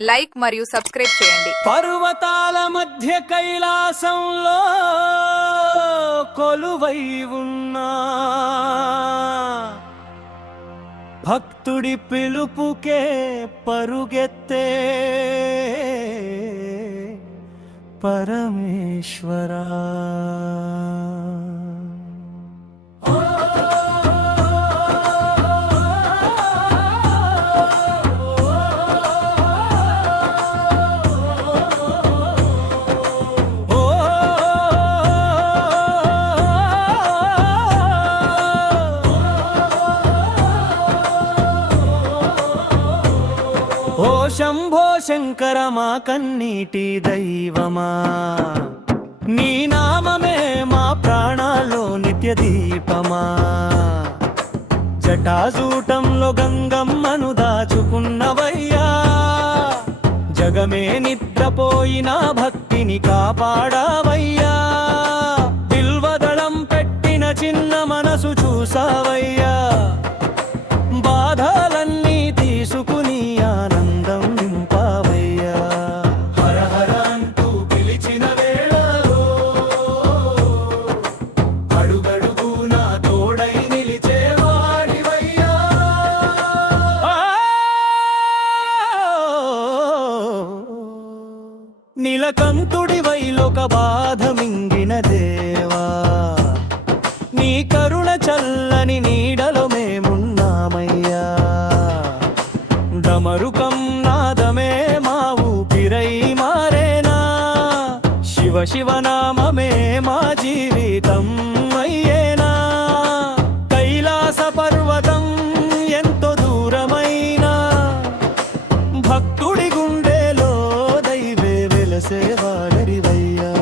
Like మరియు subscribe చేయండి. పర్వతాల మధ్య కైలాసంలో కొలువై ఉన్నా భక్తుడి పిలుపుకే పరుగెత్తే పరమేశ్వరా. ఓ శంభో శంకర మా కన్నీటి దైవమా, నీ నామమే మా ప్రాణాల్లో నిత్య దీపమా. జటాజూటంలో గంగమ్మను దాచుకున్నవయ్యా, జగమే నిద్రపోయిన భక్తిని కాపాడావయ్యా. బిల్వదళం పెట్టిన చిన్న మనసు చూసావయ్యా, బాధలన్నీ తీసుకుని ఆనందం నింపావయ్యా. హర హర అంటూ పిలిచిన వేళలో అడుగడుగు నా తోడై నిలిచేవాడివయ్యా. నీలకంఠుడివై లోక బాధ మింగిన దేవా, నీ కరుణ చల్లని నీడలో మేమున్నామయ్యా. డమరుకం నాదమే మా ఊపిరై మారేనా, శివ శివనామమే మా జీవితం అయ్యేనా. కైలాస పర్వతం ఎంతో దూరమైనా భక్తుడి గుండెలో దైవే వెలసేవాడరివయ్యా.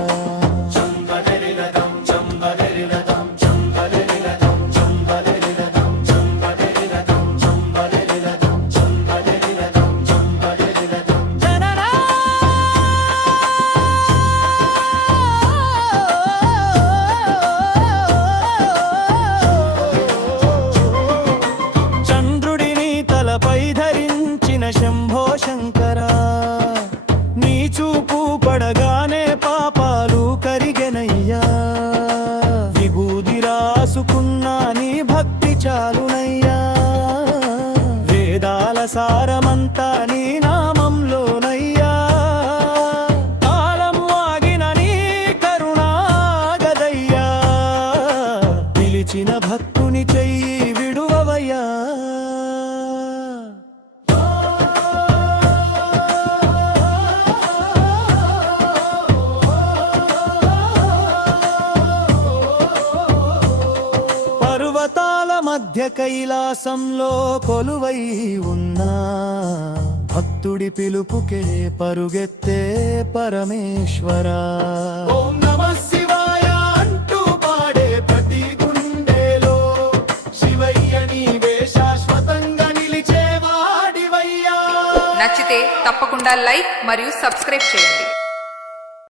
శంభో శంకరా, నీ చూపు పడగానే పాపాలు కరిగెనయ్యా. విభూది రాసుకున్నా నీ భక్తి చాలునయ్యా, వేదాల సారమంతా నీ నామంలోనయ్యా. కాలం ఆగిన నీ కరుణాగదయ్యా, పిలిచిన భక్తుని చెయ్యి విడువవయ్యా. పర్వతాల మధ్య కైలాసంలో కొలువై ఉన్నా భక్తుడి పిలుపుకే పరుగెత్తే పరమేశ్వరా. ఓం నమః శివాయ అంటూ పాడే ప్రతి గుండెలో శివయ్య నీవే శాశ్వతంగా నిలిచేవాడివయ్యా. నచ్చితే తప్పకుండా లైక్ మరియు సబ్స్క్రైబ్ చేయండి.